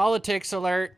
Politics alert.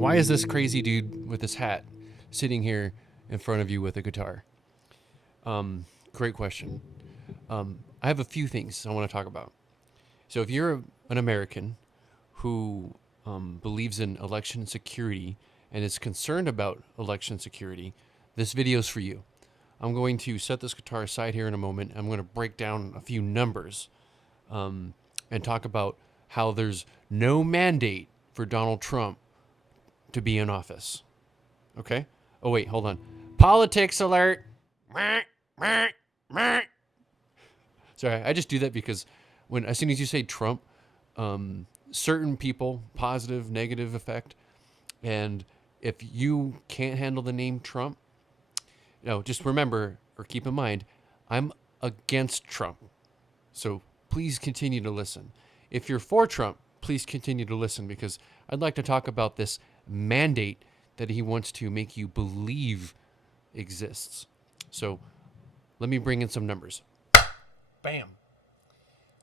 Why is this crazy dude with this hat sitting here in front of you with a guitar? Great question. I have a few things I want to talk about. So if you're an American who believes in election security and is concerned about election security, this video is for you. I'm going to set this guitar aside here in a moment. I'm going to break down a few numbers and talk about how there's no mandate for Donald Trump to be in office. Okay? Oh, wait, hold on. Politics alert. Sorry, I just do that because as soon as you say Trump, certain people, positive, negative effect, and if you can't handle the name Trump, just remember or keep in mind, I'm against Trump. So please continue to listen. If you're for Trump, please continue to listen because I'd like to talk about this mandate that he wants to make you believe exists. So let me bring in some numbers. Bam.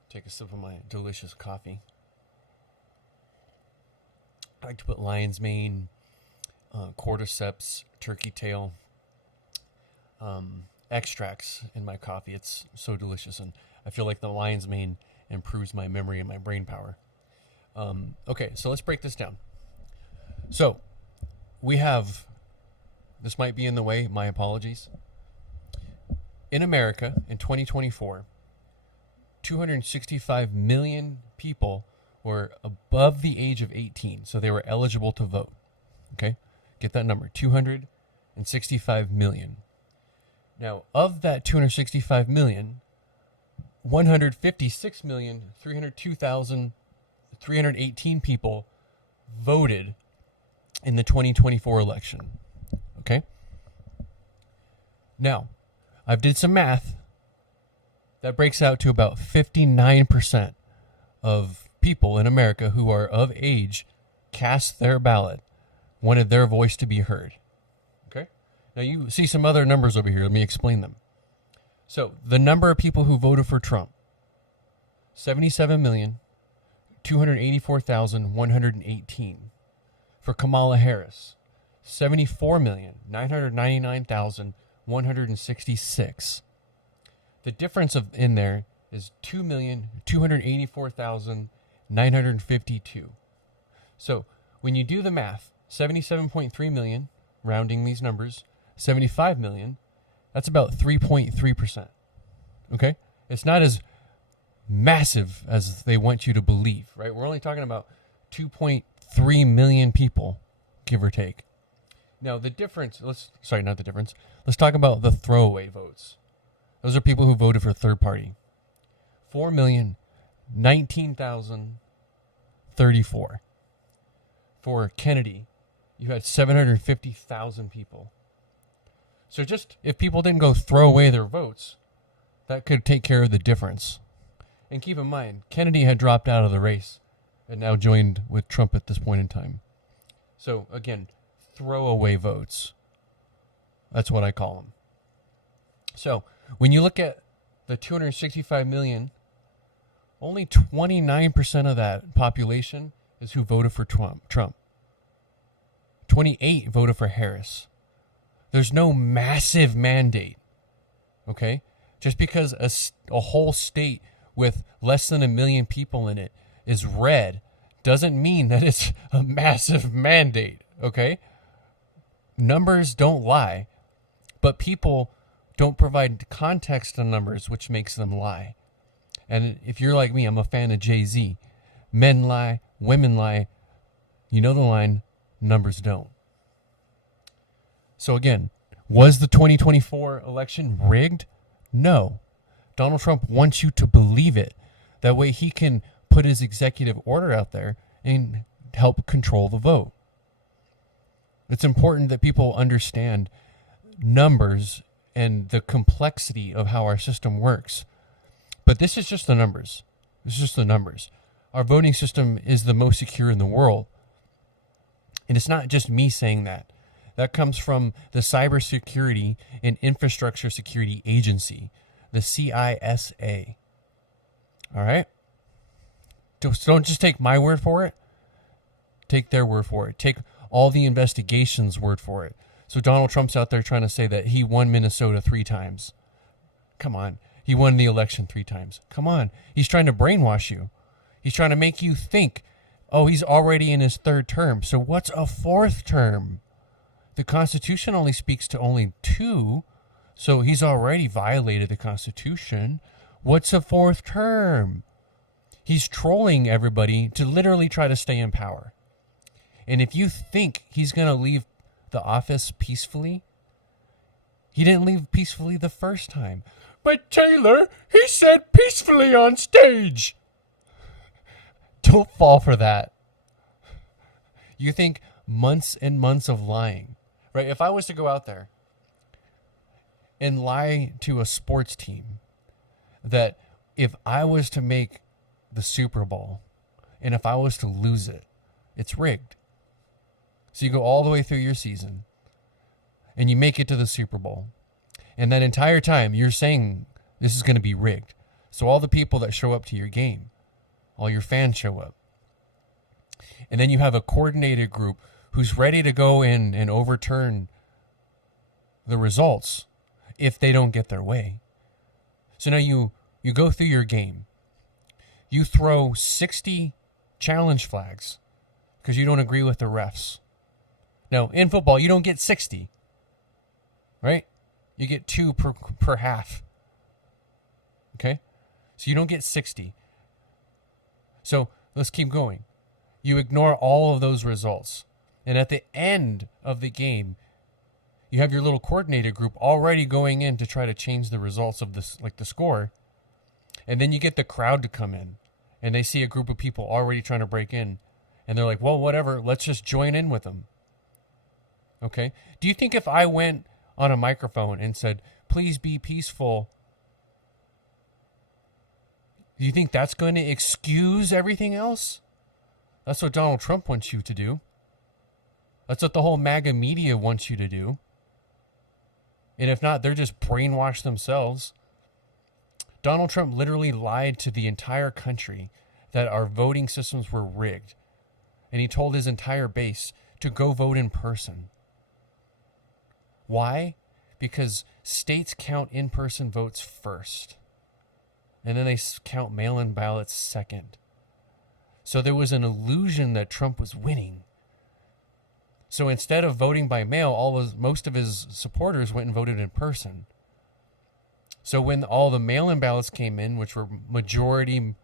Take a sip of my delicious coffee. I like to put lion's mane, cordyceps, turkey tail, extracts in my coffee. It's so delicious, and I feel like the lion's mane improves my memory and my brain power. Okay, so let's break this down. So we have, this might be in the way, my apologies. In America, in 2024, 265 million people were above the age of 18, so they were eligible to vote. Okay? Get that number, 265 million. Now, of that 265 million, 156,302,318 people voted in the 2024 election. Okay? Now, I've did some math. That breaks out to about 59% of people in America who are of age cast their ballot, wanted their voice to be heard. Okay? Now you see some other numbers over here. Let me explain them. So the number of people who voted for Trump, 77,284,118. For Kamala Harris, 74,999,166. The difference in there is 2,284,952. So when you do the math, 77.3 million, rounding these numbers, 75 million, that's about 3.3%. Okay? It's not as massive as they want you to believe, right? We're only talking about 2.3 million people, give or take. Now, the difference, let's talk about the throwaway votes. Those are people who voted for third party. 4,019,034. For Kennedy, you had 750,000 people. So just, if people didn't go throw away their votes, That could take care of the difference. And keep in mind, Kennedy had dropped out of the race and now joined with Trump at this point in time. So again, throwaway votes. That's what I call them. So when you look at the 265 million, only 29% of that population is who voted for Trump. 28 voted for Harris. There's no massive mandate. Okay? Just because a whole state with less than 1 million people in it is red doesn't mean that it's a massive mandate. Okay? Numbers don't lie, but people don't provide context on numbers, which makes them lie. And if you're like me, I'm a fan of Jay-Z. Men lie, women lie. You know the line, numbers don't. So again, was the 2024 election rigged? No. Donald Trump wants you to believe it. That way he can put his executive order out there and help control the vote. It's important that people understand numbers and the complexity of how our system works. But this is just the numbers. This is just the numbers. Our voting system is the most secure in the world. And it's not just me saying that. That comes from the Cybersecurity and Infrastructure Security Agency, the CISA. All right? Don't just take my word for it. Take their word for it. Take all the investigations' word for it. So Donald Trump's out there trying to say that he won Minnesota 3 times. Come on. He won the election 3 times. Come on. He's trying to brainwash you. He's trying to make you think, oh, he's already in his 3rd term. So what's a 4th term? The Constitution only speaks to only 2. So he's already violated the Constitution. What's a 4th term? He's trolling everybody to literally try to stay in power. And if you think he's going to leave the office peacefully, he didn't leave peacefully the first time. But Taylor, he said peacefully on stage. Don't fall for that. You think months and months of lying, right? If I was to go out there and lie to a sports team that if I was to make the Super Bowl and if I was to lose it, it's rigged. So you go all the way through your season and you make it to the Super Bowl. And that entire time you're saying this is going to be rigged. So all the people that show up to your game, all your fans show up. And then you have a coordinated group who's ready to go in and overturn the results if they don't get their way. So now you go through your game. You throw 60 challenge flags because you don't agree with the refs. Now, in football, you don't get 60, right? You get 2 per half. Okay? So you don't get 60. So let's keep going. You ignore all of those results. And at the end of the game, you have your little coordinated group already going in to try to change the results of this, like the score. And then you get the crowd to come in. And they see a group of people already trying to break in. And they're like, well, whatever, let's just join in with them. Okay? Do you think if I went on a microphone and said, please be peaceful, do you think that's going to excuse everything else? That's what Donald Trump wants you to do. That's what the whole MAGA media wants you to do. And if not, they're just brainwashed themselves. Donald Trump literally lied to the entire country that our voting systems were rigged. And he told his entire base to go vote in person. Why? Because states count in-person votes first. And then they count mail-in ballots second. So there was an illusion that Trump was winning. So instead of voting by mail, most of his supporters went and voted in person. So when all the mail-in ballots came in, which were majority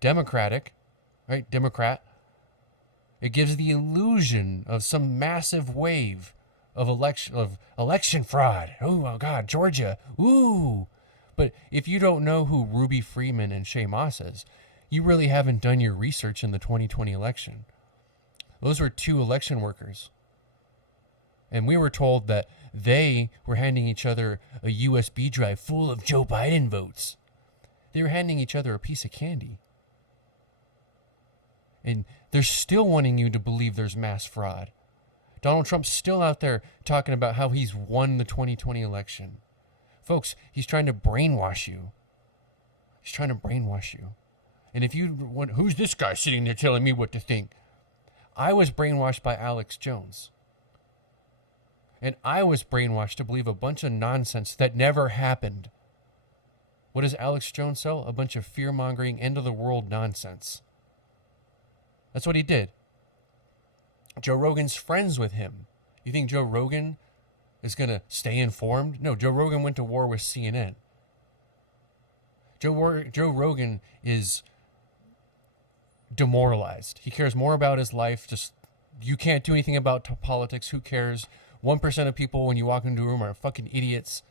Democratic, right, Democrat, it gives the illusion of some massive wave of election fraud. Oh my God, Georgia. Ooh. But if you don't know who Ruby Freeman and Shay Moss is, you really haven't done your research in the 2020 election. Those were 2 election workers. And we were told that they were handing each other a USB drive full of Joe Biden votes. They were handing each other a piece of candy. And they're still wanting you to believe there's mass fraud. Donald Trump's still out there talking about how he's won the 2020 election. Folks, he's trying to brainwash you. He's trying to brainwash you. And if you want, who's this guy sitting there telling me what to think? I was brainwashed by Alex Jones. And I was brainwashed to believe a bunch of nonsense that never happened. What does Alex Jones sell? A bunch of fear-mongering, end-of-the-world nonsense. That's what he did. Joe Rogan's friends with him. You think Joe Rogan is going to stay informed? No, Joe Rogan went to war with CNN. Joe Rogan is demoralized. He cares more about his life. Just, you can't do anything about politics. Who cares? 1% of people when you walk into a room are fucking idiots.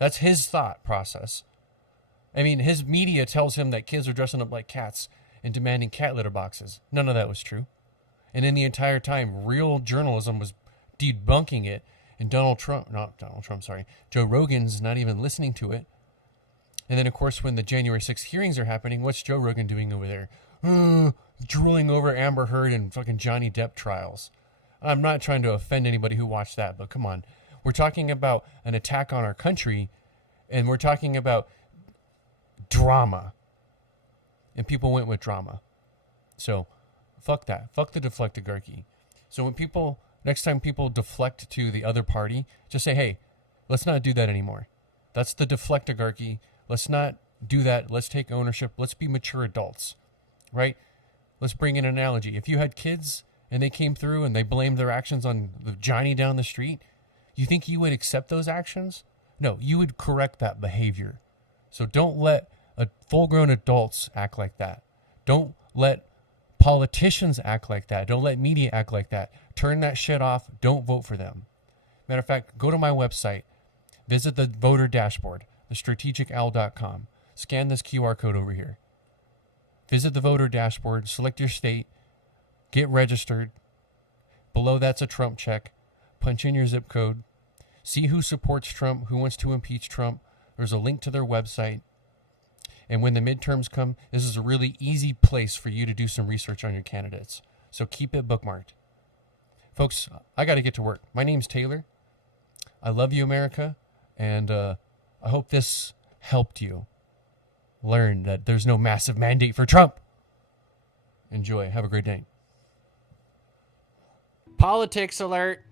That's his thought process. I mean, his media tells him that kids are dressing up like cats and demanding cat litter boxes. None of that was true. And in the entire time, real journalism was debunking it. And Joe Rogan's not even listening to it. And then, of course, when the January 6th hearings are happening, what's Joe Rogan doing over there? Drooling over Amber Heard and fucking Johnny Depp trials. I'm not trying to offend anybody who watched that, but come on. We're talking about an attack on our country, and we're talking about drama. And people went with drama. So, fuck that. Fuck the deflectigarchy. So next time people deflect to the other party, just say, hey, let's not do that anymore. That's the deflectigarchy. Let's not do that. Let's take ownership. Let's be mature adults, right? Let's bring in an analogy. If you had kids and they came through and they blamed their actions on the Johnny down the street, you think you would accept those actions? No, you would correct that behavior. So don't let full-grown adults act like that. Don't let politicians act like that. Don't let media act like that. Turn that shit off. Don't vote for them. Matter of fact, go to my website. Visit the voter dashboard, thestrategicowl.com. Scan this QR code over here. Visit the voter dashboard. Select your state. Get registered. Below that's a Trump check. Punch in your zip code. See who supports Trump, who wants to impeach Trump. There's a link to their website. And when the midterms come, this is a really easy place for you to do some research on your candidates. So keep it bookmarked. Folks, I got to get to work. My name's Taylor. I love you, America. And I hope this helped you learn that there's no massive mandate for Trump. Enjoy. Have a great day. Politics alert.